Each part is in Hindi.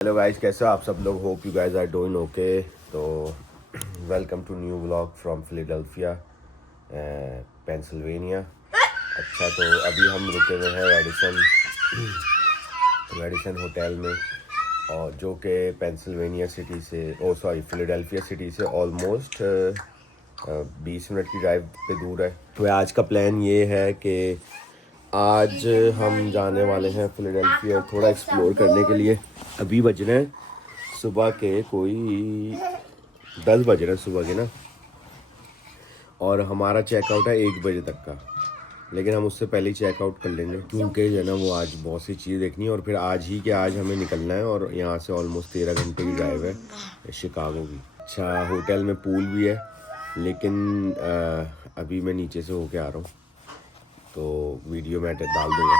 हेलो गाइस, कैसे हो आप सब लोग? Hope you guys are doing okay. तो welcome to new vlog from Philadelphia, Pennsylvania. अच्छा, तो अभी हम रुके हुए हैं रेडिसन होटल में, और जो कि पेंसिल्वेनिया सिटी से फिलाडेल्फिया सिटी से ऑलमोस्ट 20 मिनट की ड्राइव पे दूर है। तो आज का प्लान ये है कि आज हम जाने वाले हैं फिलाडेल्फिया थोड़ा एक्सप्लोर करने के लिए। अभी बज रहे हैं सुबह के कोई 10 बज रहे हैं सुबह के ना, और हमारा चेकआउट है 1 बजे तक का। लेकिन हम उससे पहले ही चेकआउट कर लेंगे, क्योंकि जो है ना वो आज बहुत सी चीज़ें देखनी है, और फिर आज हमें निकलना है। और यहाँ से ऑलमोस्ट 13 घंटे की ड्राइव है शिकागो की। अच्छा, होटल में पूल भी है, लेकिन अभी मैं नीचे से होके आ रहा हूँ, तो वीडियो में डाल दूँगा।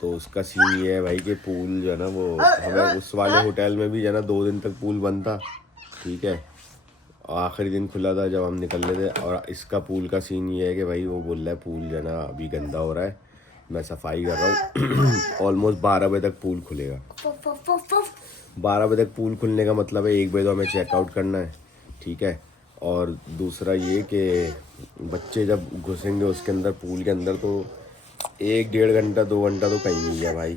तो उसका सीन ये है भाई कि पूल जो है ना, वो हमें उस वाले होटल में भी जो है ना 2 दिन तक पूल बंद था, ठीक है। आखिरी दिन खुला था जब हम निकल रहे थे। और इसका पूल का सीन ये है कि भाई वो बोल रहा है पूल जो है ना अभी गंदा हो रहा है, मैं सफाई कर रहा हूँ। ऑलमोस्ट 12 बजे तक पूल खुलेगा। 12 बजे तक पूल खुलने का मतलब है 1 बजे तो हमें चेकआउट करना है, ठीक है। और दूसरा ये कि बच्चे जब घुसेंगे उसके अंदर, पूल के अंदर, तो 1-1.5 घंटा 2 घंटा तो कहीं नहीं गया भाई।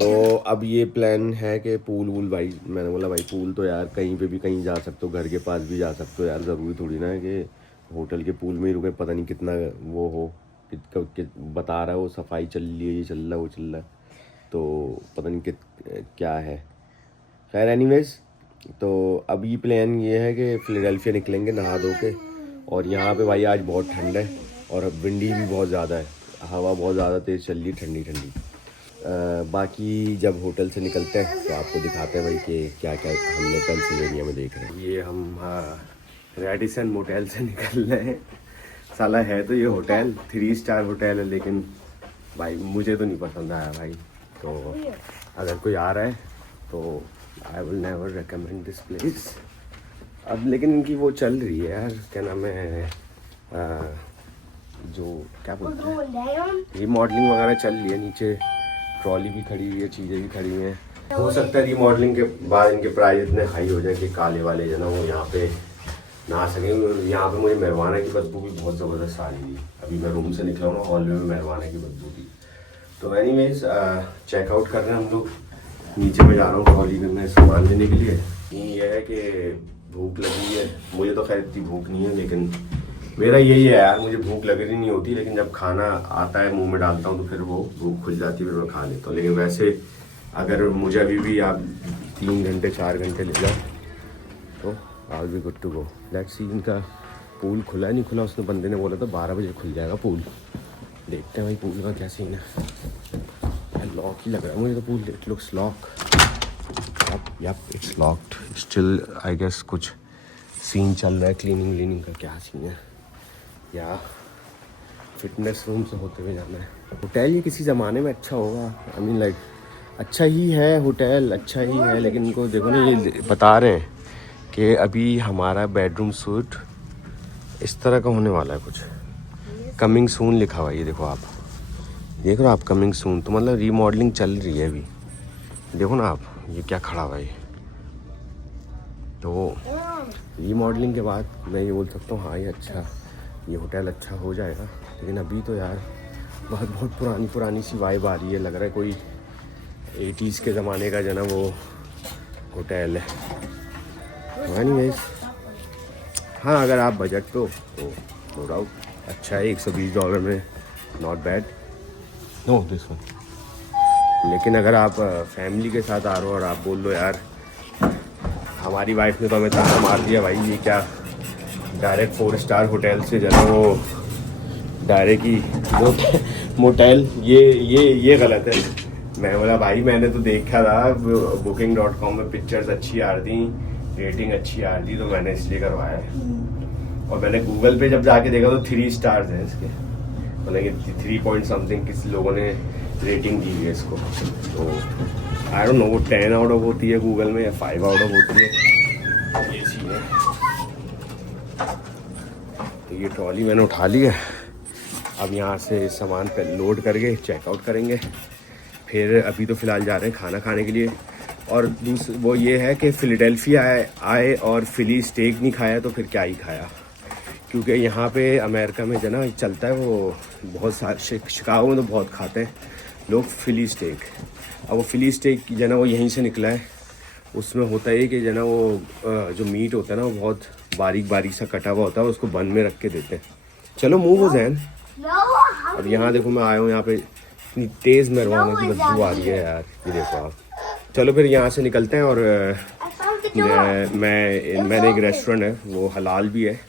तो अब ये प्लान है कि पूल वूल, भाई मैंने बोला भाई पूल तो यार कहीं पे भी कहीं जा सकते हो, घर के पास भी जा सकते हो यार, ज़रूरी थोड़ी ना है कि होटल के पूल में ही रुके। पता नहीं कितना वो हो, बता रहा है वो सफाई चल रही है, ये चल रहा है वो चल रहा है, तो पता नहीं क्या है। खैर एनीवेज, तो अभी प्लान ये है कि फिलाडेल्फिया निकलेंगे नहा धो के। और यहाँ पे भाई आज बहुत ठंड है, और विंडी भी बहुत ज़्यादा है, हवा बहुत ज़्यादा तेज़ चल रही है, ठंडी ठंडी। बाकी जब होटल से निकलते हैं तो आपको दिखाते हैं भाई कि क्या क्या हमने पेंसिल्वेनिया में देख रहे हैं। ये हम रेडिसन मोटेल से निकल रहे हैं। साला है तो ये होटल 3 स्टार होटल है, लेकिन भाई मुझे तो नहीं पसंद आया भाई। तो अगर कोई आ रहा है तो I will never recommend this place. अब लेकिन इनकी वो चल रही है यार, क्या नाम है, जो क्या बोलते हैं, रीमॉडलिंग वगैरह चल रही है। नीचे ट्रॉली भी खड़ी हुई है, चीज़ें भी खड़ी हुई हैं। हो सकता है रीमॉडलिंग के बाद इनके प्राइस इतने हाई हो जाए कि काले वाले जो ना वो यहाँ पे ना आ सकें। यहाँ पे मुझे marijuana की बदबू भी बहुत ज़बरदस्त आ रही थी। अभी मैं रूम से निकला हूँ ना, हॉल में marijuana की बदबू थी। तो एनीवेज चेकआउट कर रहे हैं हम लोग। नीचे में जा रहा हूँ ट्रॉली में सामान लेने के लिए। ये है कि भूख लगी है, मुझे तो खैर इतनी भूख नहीं है, लेकिन मेरा यही है यार, मुझे भूख लग रही नहीं होती, लेकिन जब खाना आता है मुंह में डालता हूँ तो फिर वो भूख खुल जाती है, फिर मैं खा लेता हूँ। लेकिन वैसे अगर मुझे अभी भी आप 3 घंटे 4 घंटे ले जाओ तो I will be good to go. Let's see. इनका पूल खुला है नहीं खुला, उसने बंदे ने बोला था 12 बजे खुल जाएगा पूल। देखते हैं भाई पूल का क्या सीन है। लॉक ही लग रहा है मुझे तो pool, it looks lock. Yup it's locked still. I guess कुछ सीन चल रहा है क्लीनिंग का। क्या सीन है, या फिटनेस रूम से होते हुए जाना है। होटल ये किसी ज़माने में अच्छा होगा, आई मीन लाइक अच्छा ही है होटल, अच्छा ही है। लेकिन इनको देखो ना, ये बता रहे हैं कि अभी हमारा बेडरूम सूट इस तरह का होने वाला है कुछ। कमिंग सून लिखा हुआ है, ये देखो आप, देख रहे हो आप, कमिंग सून। तो मतलब रीमॉडलिंग चल रही है अभी। देखो ना आप, ये क्या खड़ा हुआ है। तो रीमॉडलिंग के बाद मैं ये बोल सकता हूँ हाँ ये अच्छा, ये होटल अच्छा हो जाएगा। लेकिन अभी तो यार बहुत पुरानी सी वाइब आ रही है। लग रहा है कोई 80s के ज़माने का जो ना वो होटल है। एनीवेज, हाँ अगर आप बजट पे हो तो नो डाउट अच्छा है। $120 में not bad. No this one. लेकिन अगर आप फैमिली के साथ आ रहे हो और आप बोल लो यार हमारी वाइफ ने तो हमें ताना मार दिया भाई, ये क्या डायरेक्ट 4 स्टार होटल से जो है वो डायरेक्ट ही मोटेल, ये गलत है। मैं बोला भाई मैंने तो देखा था booking.com में पिक्चर्स अच्छी आ रही थी, रेटिंग अच्छी आ रही थी, तो मैंने इसलिए करवाया है। और मैंने गूगल पे जब जाके देखा तो 3 स्टार्स हैं इसके, मतलब 3 पॉइंट समथिंग किसी लोगों ने रेटिंग दी है इसको। तो आई डोंट नो वो 10 आउट ऑफ होती है गूगल में या 5 आउट ऑफ होती है, ये चीज़ है। तो ये ट्रॉली मैंने उठा ली है। अब यहाँ से सामान पे लोड करके चेकआउट करेंगे। फिर अभी तो फ़िलहाल जा रहे हैं खाना खाने के लिए, और वो ये है कि फ़िलाडेल्फिया आए और फ़िली स्टेक नहीं खाया तो फिर क्या ही खाया, क्योंकि यहाँ पे अमेरिका में जो ना चलता है वो बहुत सारे, शिकागो में तो बहुत खाते हैं लोग फ़िली स्टेक। अब वो फ़िली स्टेक जो ना वो यहीं से निकला है। उसमें होता है कि जो ना वो जो मीट होता है ना वो बहुत बारीक बारीक सा कटा हुआ होता है, उसको बन में रख के देते हैं। चलो मूव हो जैन। अब यहाँ देखो मैं आया हूँ, यहाँ पे इतनी तेज़ मरवाना की बदबू आ रही है यार, ये देखो आप। चलो फिर यहाँ से निकलते हैं। और मैंने एक रेस्टोरेंट है वो हलाल भी है,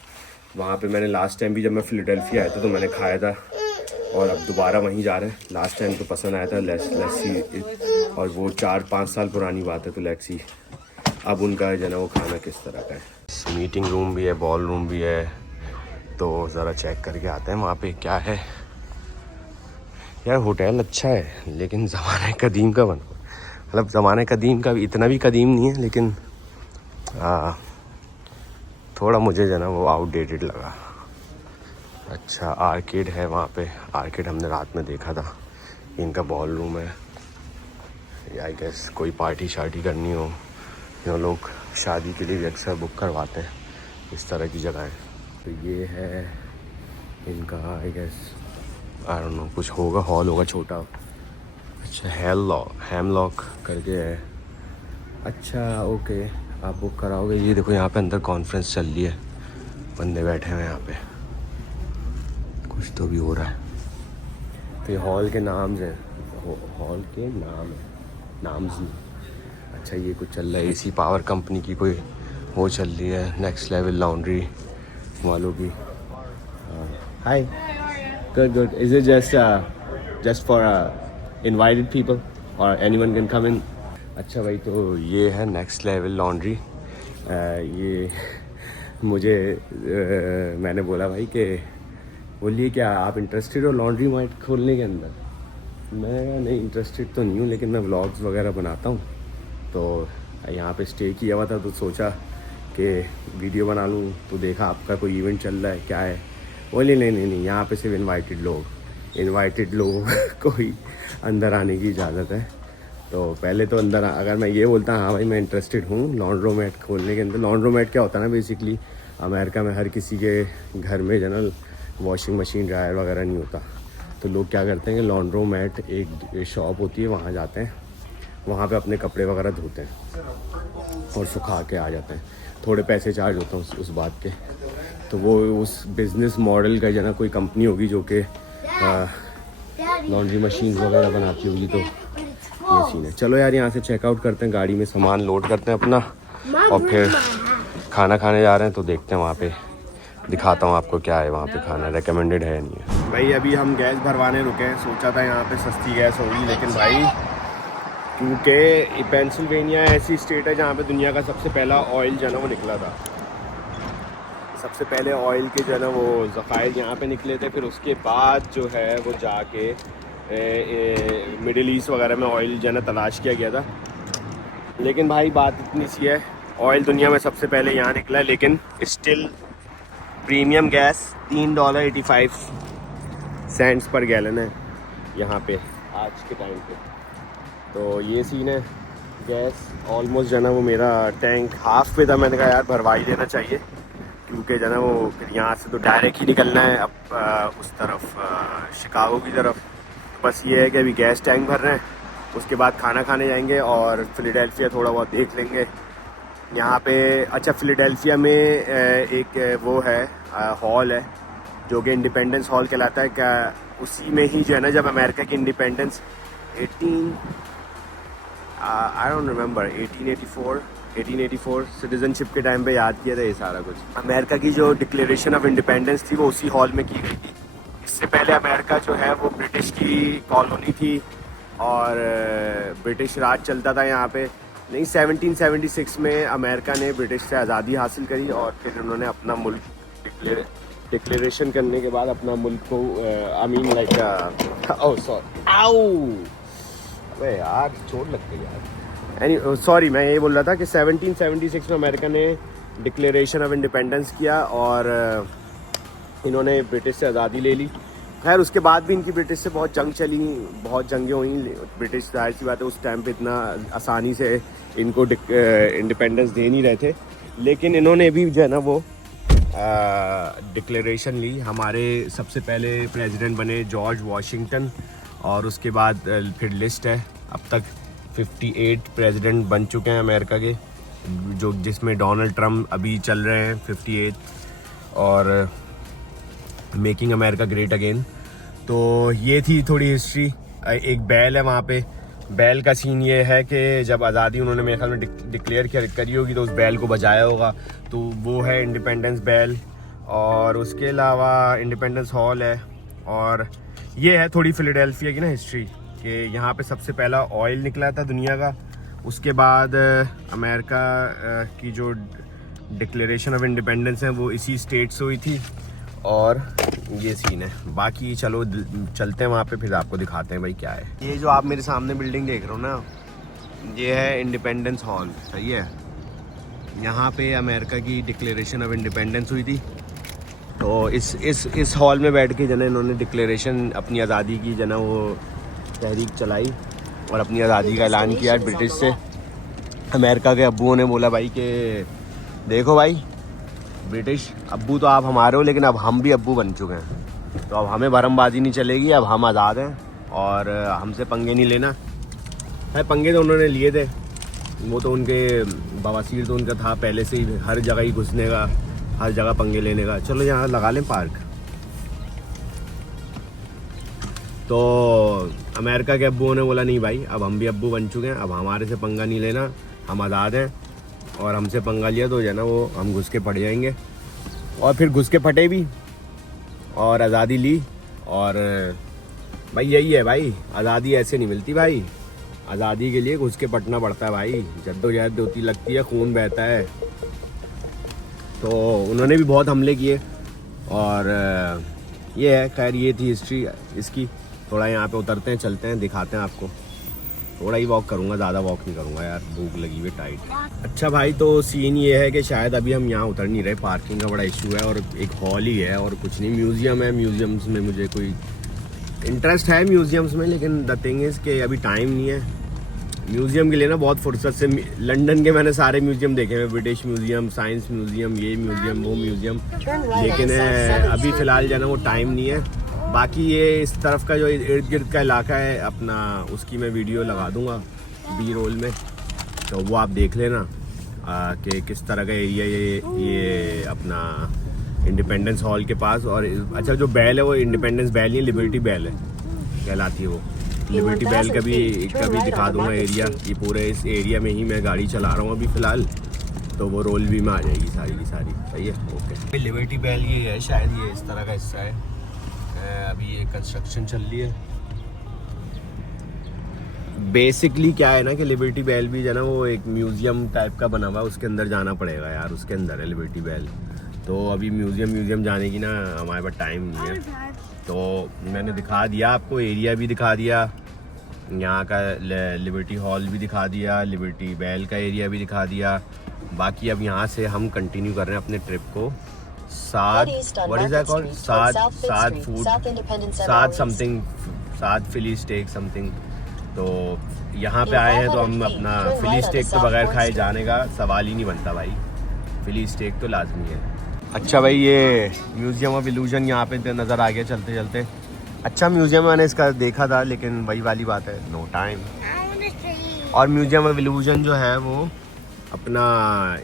वहाँ पे मैंने लास्ट टाइम भी जब मैं फ़िलाडेल्फिया आया था तो मैंने खाया था, और अब दोबारा वहीं जा रहे हैं। लास्ट टाइम तो पसंद आया था लस्सी, और वो 4-5 साल पुरानी बात है तो लस्सी। अब उनका जो है वो खाना किस तरह का है। मीटिंग रूम भी है, बॉल रूम भी है, तो ज़रा चेक करके आते हैं वहाँ पे क्या है। यार होटल अच्छा है लेकिन ज़माने कदीम का बना, मतलब ज़माने कदीम का भी इतना भी कदीम नहीं है, लेकिन थोड़ा मुझे जो है ना वो आउटडेटेड लगा। अच्छा आर्केड है वहाँ पे, आर्केड हमने रात में देखा था। इनका बॉल रूम है, आई गेस कोई पार्टी शार्टी करनी हो, लोग शादी के लिए भी अक्सर बुक करवाते हैं इस तरह की जगह है। तो ये है इनका, I guess I don't know, कुछ होगा, हॉल होगा छोटा। अच्छा हैमलॉक करके है। अच्छा ओके, आप बुक कराओगे। ये देखो यहाँ पे अंदर कॉन्फ्रेंस चल रही है, बंदे बैठे हैं यहाँ पे, कुछ तो भी हो रहा है। तो ये हॉल के नाम हैं, हॉल के नाम नहीं। अच्छा ये कुछ चल रहा है, एसी पावर कंपनी की कोई वो चल रही है, नेक्स्ट लेवल लॉन्ड्री वालों की। Hi good is it just for invited people और एनीवन कैन कम इन? अच्छा भाई, तो ये है नेक्स्ट लेवल लॉन्ड्री। ये मुझे मैंने बोला भाई कि बोलिए क्या आप इंटरेस्टेड हो लॉन्ड्री मार्ट खोलने के अंदर? मैं नहीं इंटरेस्टेड तो नहीं हूँ, लेकिन मैं व्लॉग्स वगैरह बनाता हूँ, तो यहाँ पे स्टे किया हुआ था तो सोचा कि वीडियो बना लूँ। तो देखा आपका कोई इवेंट चल रहा है, क्या है? बोले नहीं, यहाँ पे सिर्फ इनवाइटेड लोगों को ही अंदर आने की इजाज़त है। तो पहले तो अंदर अगर मैं ये बोलता हाँ भाई मैं इंटरेस्टेड हूँ लॉन्ड्रोमेट खोलने के अंदर। लॉन्ड्रोमेट क्या होता है ना, बेसिकली अमेरिका में हर किसी के घर में जनरल वॉशिंग मशीन ड्रायर वगैरह नहीं होता, तो लोग क्या करते हैं कि लॉन्ड्रोमेट एक शॉप होती है, वहाँ जाते हैं, वहाँ पे अपने कपड़े वगैरह धोते हैं और सुखा के आ जाते हैं। थोड़े पैसे चार्ज होते हैं उस बात के। तो वो उस बिज़नेस मॉडल का जो ना कोई कंपनी होगी जो कि लॉन्ड्री मशीन वगैरह बनाती होगी, तो ये सीन है। चलो यार यहाँ से चेकआउट करते हैं, गाड़ी में सामान लोड करते हैं अपना, और फिर खाना खाने जा रहे हैं। तो देखते हैं वहाँ पे, दिखाता हूँ आपको क्या है वहाँ पे खाना, रेकमेंडेड है नहीं है। भाई अभी हम गैस भरवाने रुके हैं, सोचा था यहाँ पे सस्ती गैस होगी, लेकिन भाई क्योंकि पेंसिल्वेनिया ऐसी स्टेट है जहाँ पे दुनिया का सबसे पहला ऑयल जो है ना वो निकला था। सबसे पहले ऑयल के जो है ना वो ज़खायर यहाँ पे निकले थे, फिर उसके बाद जो है वो जाके मिडिल ईस्ट वगैरह में ऑयल जो है ना तलाश किया गया था। लेकिन भाई बात इतनी सी है, ऑयल दुनिया में सबसे पहले यहाँ निकला है, लेकिन स्टिल प्रीमियम गैस $3.85 पर गैलन है यहाँ पे आज के टाइम पे। तो ये सीन है। गैस ऑलमोस्ट जो है ना वो मेरा टैंक हाफ पे था, मैंने कहा यार भरवा ही लेना चाहिए, क्योंकि जो है ना वो फिर यहाँ से तो डायरेक्ट ही निकलना है अब उस तरफ शिकागो की तरफ। बस ये है कि अभी गैस टैंक भर रहे हैं, उसके बाद खाना खाने जाएंगे और फ़िलाडेल्फिया थोड़ा बहुत देख लेंगे यहाँ पे। अच्छा फ़िलाडेल्फिया में एक वो है हॉल है जो कि इंडिपेंडेंस हॉल कहलाता है। क्या उसी में ही जो है ना जब अमेरिका की इंडिपेंडेंस 1884 सिटीज़नशिप के टाइम पे याद किया था ये सारा कुछ। अमेरिका की जो डिक्लेरेशन ऑफ इंडिपेंडेंस थी वो उसी हॉल में की गई थी। इससे पहले अमेरिका जो है वो ब्रिटिश की कॉलोनी थी और ब्रिटिश राज चलता था यहाँ पे। नहीं, 1776 में अमेरिका ने ब्रिटिश से आज़ादी हासिल करी और फिर उन्होंने अपना मुल्क डिक्लेरेशन करने के बाद अपना मुल्क को अबे यार चोट लग गई यार। सॉरी, मैं ये बोल रहा था कि 1776 में अमेरिका ने डिक्लेरेशन ऑफ इंडिपेंडेंस किया और इन्होंने ब्रिटिश से आज़ादी ले ली। खैर उसके बाद भी इनकी ब्रिटिश से बहुत जंग चली, बहुत जंगें हुई। ब्रिटिश जाहिर सी बात है उस टाइम पे इतना आसानी से इनको इंडिपेंडेंस दे नहीं रहे थे, लेकिन इन्होंने भी जो है ना वो डिक्लेरेशन ली। हमारे सबसे पहले प्रेसिडेंट बने जॉर्ज वाशिंगटन, और उसके बाद फिर लिस्ट है, अब तक 58 प्रेसिडेंट बन चुके हैं अमेरिका के, जो जिसमें डोनाल्ड ट्रम्प अभी चल रहे हैं 58, और मेकिंग अमेरिका ग्रेट अगेन। तो ये थी थोड़ी हिस्ट्री। एक बैल है वहाँ पे, बैल का सीन ये है कि जब आज़ादी उन्होंने मेरे ख्याल में डिक्लेयर करी होगी तो उस बैल को बजाया होगा, तो वो है इंडिपेंडेंस बैल। और उसके अलावा इंडिपेंडेंस हॉल है, और ये है थोड़ी फिलाडेल्फिया की ना हिस्ट्री कि यहाँ पे सबसे पहला ऑयल निकला था दुनिया का। उसके बाद अमेरिका की जो डिक्लेरेशन ऑफ इंडिपेंडेंस है वो इसी स्टेट से हुई थी, और ये सीन है। बाकी चलो चलते हैं वहाँ पे, फिर आपको दिखाते हैं भाई क्या है। ये जो आप मेरे सामने बिल्डिंग देख रहे हो ना, ये है इंडिपेंडेंस हॉल, सही है। यहाँ पे अमेरिका की डिक्लेरेशन ऑफ इंडिपेंडेंस हुई थी, तो इस हॉल में बैठ के जना इन्होंने डिक्लेरेशन अपनी आज़ादी की जना वो तहरीक चलाई और अपनी आज़ादी का ऐलान किया ब्रिटिश से। अमेरिका के अब्बुओं ने बोला भाई कि देखो भाई ब्रिटिश अब्बू तो आप हमारे हो, लेकिन अब हम भी अब्बू बन चुके हैं, तो अब हमें भरमबाजी नहीं चलेगी, अब हम आज़ाद हैं और हमसे पंगे नहीं लेना है। पंगे तो उन्होंने लिए थे, वो तो उनके बवासीर तो उनका था पहले से ही, हर जगह ही घुसने का, हर जगह पंगे लेने का। चलो यहाँ लगा लें पार्क। तो अमेरिका के अब्बुओं ने बोला नहीं भाई अब हम भी अब्बू बन चुके हैं, अब हमारे से पंगा नहीं लेना, हम आज़ाद हैं, और हमसे पंगा लिया तो जो है ना वो हम घुस के पड़ जाएंगे। और फिर घुस के फटे भी और आज़ादी ली। और भाई यही है भाई, आज़ादी ऐसे नहीं मिलती भाई, आज़ादी के लिए घुस के पटना पड़ता है भाई, जद्दोजहद होती लगती है, खून बहता है। तो उन्होंने भी बहुत हमले किए, और ये है। खैर ये थी हिस्ट्री इसकी। थोड़ा यहाँ पे उतरते हैं, चलते हैं, दिखाते हैं आपको। थोड़ा ही वॉक करूँगा, ज़्यादा वॉक नहीं करूँगा यार, भूख लगी हुई टाइट। अच्छा भाई, तो सीन ये है कि शायद अभी हम यहाँ उतर नहीं रहे, पार्किंग का बड़ा इशू है, और एक हॉल ही है और कुछ नहीं। म्यूज़ियम है, म्यूज़ियम्स में मुझे कोई इंटरेस्ट है म्यूज़ियम्स में, लेकिन द थिंग इज़ कि अभी टाइम नहीं है म्यूज़ियम के लिए ना। बहुत फुर्सत से लंदन के मैंने सारे म्यूज़ियम देखे हैं, ब्रिटिश म्यूज़ियम, साइंस म्यूज़ियम, ये म्यूज़ियम, वो म्यूज़ियम, लेकिन अभी फ़िलहाल जो है ना वो टाइम नहीं है। बाकी ये इस तरफ का जो इर्द गिर्द का इलाका है अपना, उसकी मैं वीडियो लगा दूंगा बी रोल में, तो वो आप देख लेना कि किस तरह का एरिया ये अपना इंडिपेंडेंस हॉल के पास। और अच्छा जो बैल है वो इंडिपेंडेंस बैल नहीं, लिबर्टी बैल है कहलाती है वो। लिबर्टी बैल कभी दिखा दूंगा एरिया, ये पूरे इस एरिया में ही मैं गाड़ी चला रहा हूँ अभी फ़िलहाल, तो वो रोल भी में आ जाएगी सारी की सारी, सही है। ओके, लिबर्टी बैल ये है, शायद ये इस तरह का हिस्सा है। अभी ये कंस्ट्रक्शन चल रही है। बेसिकली क्या है ना कि लिबर्टी बैल भी जो ना वो एक म्यूज़ियम टाइप का बना हुआ है, उसके अंदर जाना पड़ेगा यार, उसके अंदर है लिबर्टी बैल। तो अभी म्यूज़ियम जाने की ना हमारे पास टाइम नहीं है, तो मैंने दिखा दिया आपको, एरिया भी दिखा दिया, यहाँ का लिबर्टी हॉल भी दिखा दिया, लिबर्टी बैल का एरिया भी दिखा दिया। बाकी अब यहाँ से हम कंटिन्यू कर रहे हैं अपने ट्रिप को। सात फिली स्टेक समथिंग। तो यहाँ पे आए हैं तो हम अपना फिली स्टेक तो बगैर खाए जाने का सवाल ही नहीं बनता भाई, फिली स्टेक तो लाजमी है। अच्छा भाई, ये म्यूज़ियम ऑफ इल्यूजन यहाँ पे नज़र आ गया चलते चलते। अच्छा म्यूज़ियम मैंने इसका देखा था, लेकिन वही वाली बात है, नो टाइम। और म्यूज़ियम ऑफ इल्यूजन जो है वो अपना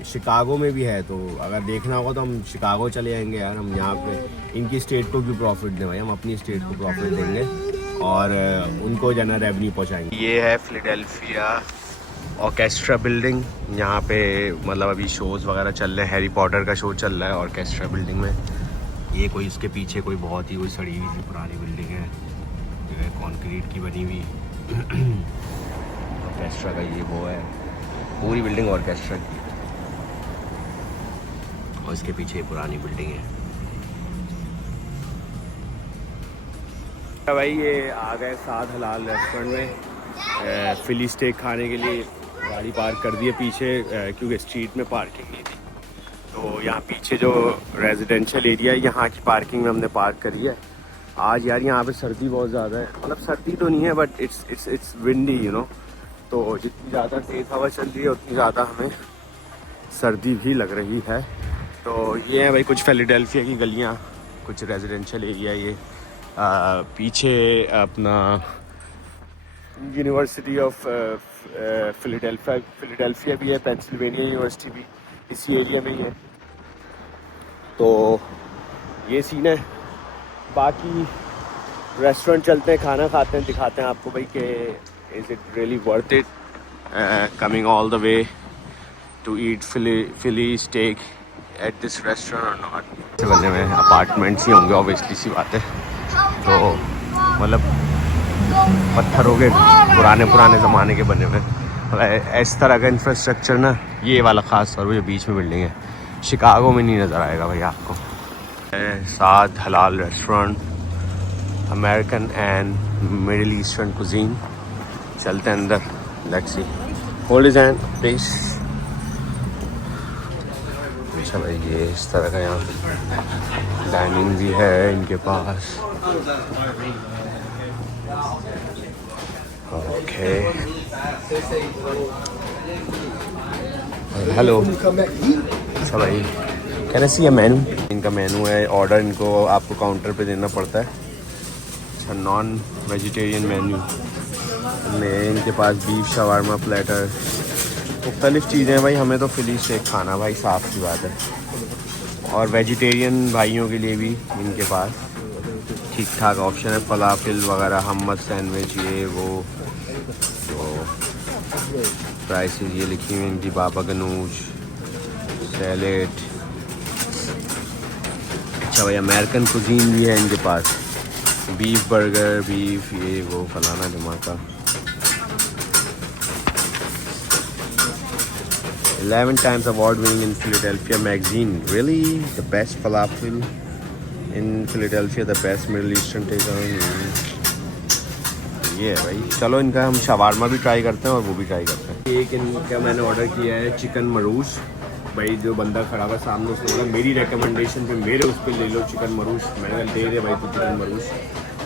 शिकागो में भी है, तो अगर देखना होगा तो हम शिकागो चले जाएंगे यार। हम यहाँ पे इनकी स्टेट को भी प्रॉफिट दें भाई, हम अपनी स्टेट को प्रॉफिट देंगे और उनको जो है ना रेवेन्यू पहुँचाएंगे। ये है फिलाडेल्फिया ऑर्केस्ट्रा बिल्डिंग, यहाँ पे मतलब अभी शोज़ वगैरह चल रहे हैं, हैरी पॉटर का शो चल रहा है ऑर्केस्ट्रा बिल्डिंग में। ये कोई इसके पीछे कोई बहुत ही कोई सड़ी हुई सी पुरानी बिल्डिंग है, जो है कॉन्क्रीट की बनी हुई। ऑर्केस्ट्रा का ये वो है, पूरी बिल्डिंग ऑर्केस्ट्रा की, और इसके पीछे पुरानी बिल्डिंग है। भाई ये आ गए साद हलाल रेस्टोरेंट में फिली स्टेक खाने के लिए। गाड़ी पार्क कर दी है पीछे क्योंकि स्ट्रीट में पार्किंग नहीं थी, तो यहाँ पीछे जो रेजिडेंशियल एरिया है यहाँ की पार्किंग में हमने पार्क करी है। आज यार यहाँ पे सर्दी बहुत ज़्यादा है, मतलब सर्दी तो नहीं है but it's windy you know. तो जितनी ज़्यादा तेज़ हवा चल रही है उतनी ज़्यादा हमें सर्दी भी लग रही है। तो ये है भाई कुछ फिलाडेल्फिया की गलियाँ, कुछ रेजिडेंशियल एरिया। ये पीछे अपना यूनिवर्सिटी ऑफ फिलाडेल्फिया भी है, पेंसिल्वेनिया यूनिवर्सिटी भी इसी एरिया में ही है। तो ये सीन है। बाकी रेस्टोरेंट चलते हैं, खाना खाते हैं, दिखाते हैं आपको भाई कि is it really worth it coming all the way to eat Philly steak at this restaurant और नॉट। बने हुए अपार्टमेंट्स ही होंगे ऑब्वियसली, सी बात है। तो मतलब पत्थरों के पुराने ज़माने के बने हुए, मतलब इस तरह का इंफ्रास्ट्रक्चर ना, ये वाला ख़ास तौर पर जो बीच में बिल्डिंग है, शिकागो में नहीं नज़र आएगा भाई आपको। साथ हलाल restaurant, American and middle eastern cuisine. चलते हैं अंदर, let's see. Hold his hand please. अच्छा भाई ये इस तरह का यहाँ डाइनिंग भी है इनके पास। Okay hello. अच्छा भाई कैन आई सी अ मेनू? इनका मेनू है, ऑर्डर इनको आपको काउंटर पे देना पड़ता है। अच्छा नॉन वेजिटेरियन मेन्यू में इनके पास बीफ शवारमा प्लेटर, मुख्तलिफ़ चीज़ें हैं भाई। हमें तो फिली स्टेक खाना भाई, साफ़ सी बात है। और वेजिटेरियन भाइयों के लिए भी इनके पास ठीक ठाक ऑप्शन है, फलाफिल वगैरह, हमस सैंडविच, ये वो। तो प्राइसेस ये लिखी हुई इनकी, बाबा गनूज, सैलेड। अच्छा भाई अमेरिकन कुजीन भी है इनके पास, बीफ बर्गर, बीफ ये वो फलाना धमाका। 11 times award winning in Philadelphia magazine. Really? The best falafel in Philadelphia, the best Middle Eastern takeaway. ये है भाई। चलो इनका हम शवारमा भी ट्राई करते हैं और वो भी ट्राई करते हैं। एक इनका मैंने ऑर्डर किया है चिकन मरूश। भाई जो बंदा खड़ा हुआ सामने उसने बोला मेरी रिकमेंडेशन पे मेरे उस पर ले लो चिकन मरूश। मैंने कहा दे दे भाई तो चिकन मरूश।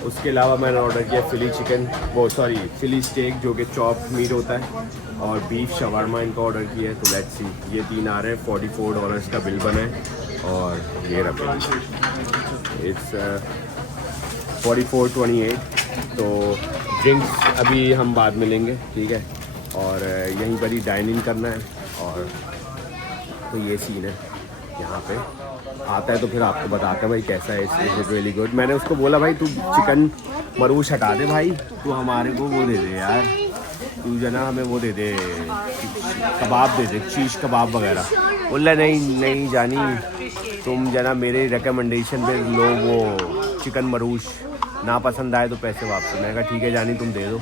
उसके अलावा मैंने ऑर्डर किया फिली चिकन, वो सॉरी फिली स्टेक जो कि चॉप मीट होता है, और बीफ शवारमा इनका ऑर्डर किया है। तो लेट्स सी, ये तीन आ रहे हैं। $44 का बिल बना है और ये रखा इट्स 44.28। तो ड्रिंक्स अभी हम बाद में लेंगे, ठीक है। और यहीं पर ही डाइनिंग करना है। और तो ये सीन है यहाँ पे। आता है तो फिर आपको बताते हैं भाई कैसा है। It's really good. मैंने उसको बोला भाई तू चिकन मरूश हटा दे भाई, तू हमारे को वो दे दे यार, तू जना हमें वो दे दे, कबाब दे दे, शीश कबाब वगैरह। बोला नहीं जानी, तुम जना मेरे रिकमेंडेशन पे लो वो चिकन मरूश, ना पसंद आए तो पैसे वापस। मैंने कहा ठीक है जानी तुम दे दो,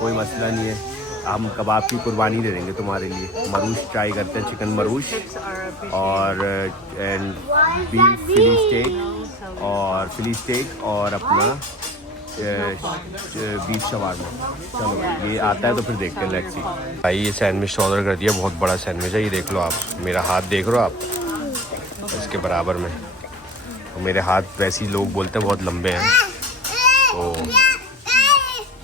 कोई मसला नहीं है, हम कबाब की कुर्बानी दे देंगे तुम्हारे लिए। मरूश ट्राई करते हैं, चिकन मरूश और एंड बीफ फिली स्टेक और फिली स्टेक और अपना बीफ शवारमा। चलो भाई ये आता है तो फिर देखते हैं, लेट्स सी। भाई ये सैंडविच ऑर्डर कर दिया, बहुत बड़ा सैंडविच है। ये देख लो आप, मेरा हाथ देख रहे हो आप, इसके बराबर में। और मेरे हाथ वैसे ही लोग बोलते हैं बहुत लंबे हैं, तो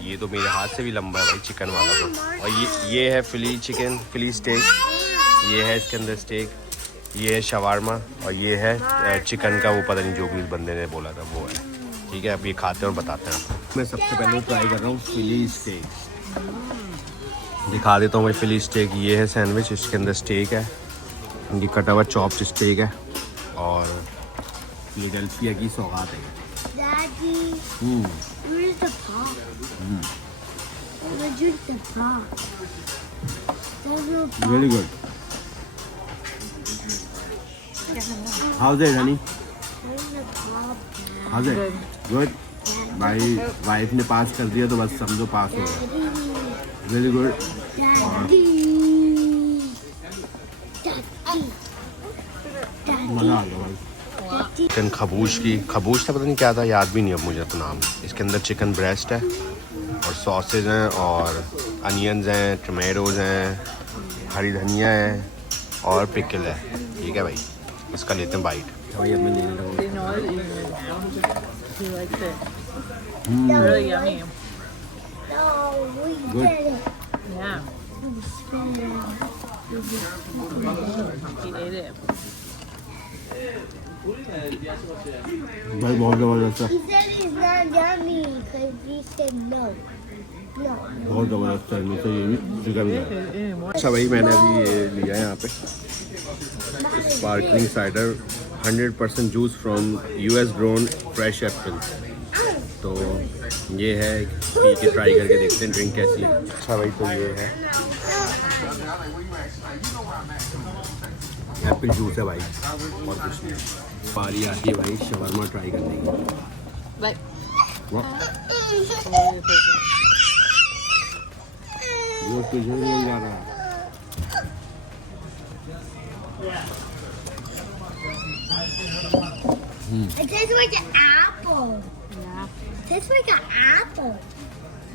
ये तो मेरे हाथ से भी लंबा है भाई चिकन वाला तो। और ये है फिली चिकन, फिली स्टेक, ये है इसके अंदर स्टेक, ये है शवारमा और ये है चिकन का वो पता नहीं जो भी उस बंदे ने बोला था वो है। ठीक है अब ये खाते हैं और बताते हैं। मैं सबसे पहले ट्राई कर रहा हूँ फिली स्टेक, दिखा देता हूँ भाई फिली स्टेक। ये है सैंडविच, इसके अंदर स्टेक है, इनकी कटा हुआ चॉप्ड स्टेक है और फिलाडेल्फिया की सौगात है। Where's the pot? Where's the pot? There's no pot. Really good. How's it, honey? Where's the pot? How's it? Good. भाई वाइफ ने पास कर दिया तो बस समझो पास हो गया। Really good. मज़ा आ गया भाई। चिकन खबूश की, खबूश था पता नहीं क्या था, याद भी नहीं अब मुझे तो नाम। इसके अंदर चिकन ब्रेस्ट है और सॉसेज हैं और अनियंस हैं, टमाटोज़ हैं, हरी धनिया है और पिकल है। ठीक है भाई, इसका लेते हैं बाइट। भाई अब मैं लेने लगा He likes it. Hmm. Really yummy. No, we Good. did it. Yeah, he ate it. भाई बहुत ज़बरदस्त है, He said it's not yummy because we said no. No. बहुत ज़बरदस्त है। इनमें से ये भी चिकन है। अच्छा भाई, मैंने अभी ये लिया है यहाँ पे sparkling cider 100% juice from US grown fresh Apple. तो ये है, पी के ट्राई करके देखते हैं ड्रिंक कैसी है। अच्छा भाई, तो ये है एप्पल जूस है भाई, और कुछ नहीं। बारी आती है भाई शवरमा ट्राई करने की। Like, वाह, वो तुझे नहीं जा रहा है। It tastes like an apple. yeah. It tastes like an apple.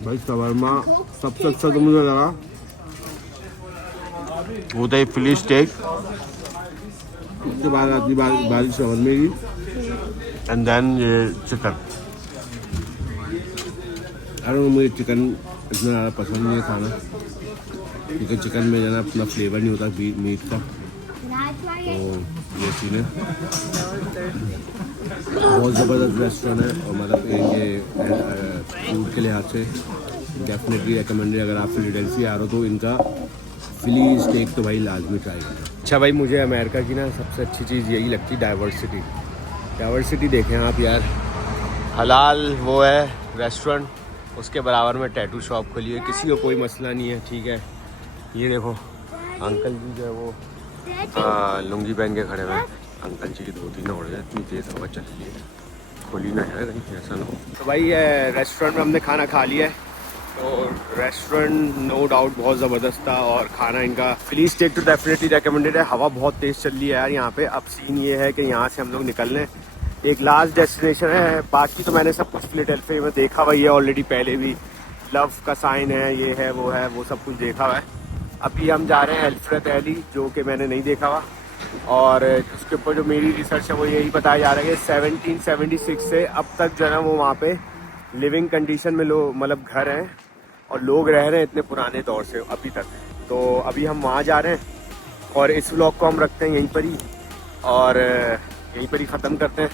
भाई शवरमा सबसे अच्छा तो मुझे लगा वो था फिली स्टेक, उसके बाद आती बारी शवरमे की, एंड देन ये चिकन। अरे मुझे चिकन इतना ज़्यादा पसंद नहीं है खाना, क्योंकि चिकन में ज़्यादा अपना फ्लेवर नहीं होता मीट का। That's why तो ये सीन है। बहुत ज़बरदस्त रेस्टोरेंट है, और मतलब ये फूड के लिहाज से डेफिनेटली रिकमेंडेड। अगर आप फिलाडेल्फिया आ रहे हो तो इनका फिली स्टेक तो भाई लाजमी ट्राई करना। अच्छा भाई, मुझे अमेरिका की ना सबसे अच्छी चीज़ यही लगती, डाइवर्सिटी। डाइवर्सिटी देखें आप यार, हलाल वो है रेस्टोरेंट, उसके बराबर में टैटू शॉप खुली है, किसी को कोई मसला नहीं है, ठीक है। ये देखो अंकल जी जो है वो लुंगी पहन के खड़े हुए हैं। अंकल जी की धोती ना उड़ जाए, इतनी तेज़ हवा चल रही है, खुली ना है कहीं, ऐसा ना हो। तो भाई रेस्टोरेंट में हमने खाना खा लिया है। तो रेस्टोरेंट नो डाउट बहुत ज़बरदस्त था, और खाना इनका फिली स्टेक तो डेफिनेटली रिकमेंडेड है। हवा बहुत तेज़ चल रही है यार यहाँ पे। अब सीन ये है कि यहाँ से हम लोग निकल रहे हैं, एक लास्ट डेस्टिनेशन है। बाकी तो मैंने सब कुछ फिलाडेल्फिया में देखा हुआ ही है ऑलरेडी, पहले भी लव का साइन है, ये है, वो सब कुछ देखा हुआ है। अभी हम जा रहे हैं अल्फ्रेड वैली, जो कि मैंने नहीं देखा हुआ, और उसके ऊपर जो मेरी रिसर्च है वो यही बताया जा रहा है कि 1776 से अब तक जो है ना वो वहाँ पे लिविंग कंडीशन में लोग मतलब घर हैं, और लोग रह रहे हैं इतने पुराने दौर से अभी तक। तो अभी हम वहाँ जा रहे हैं, और इस व्लॉग को हम रखते हैं यहीं पर ही, और यहीं पर ही ख़त्म करते हैं।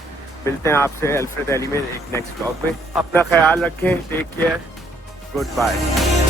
मिलते हैं आपसे अल्फ्रेड वैली में एक नेक्स्ट व्लॉग में। अपना ख्याल रखें, टेक केयर, गुड बाय।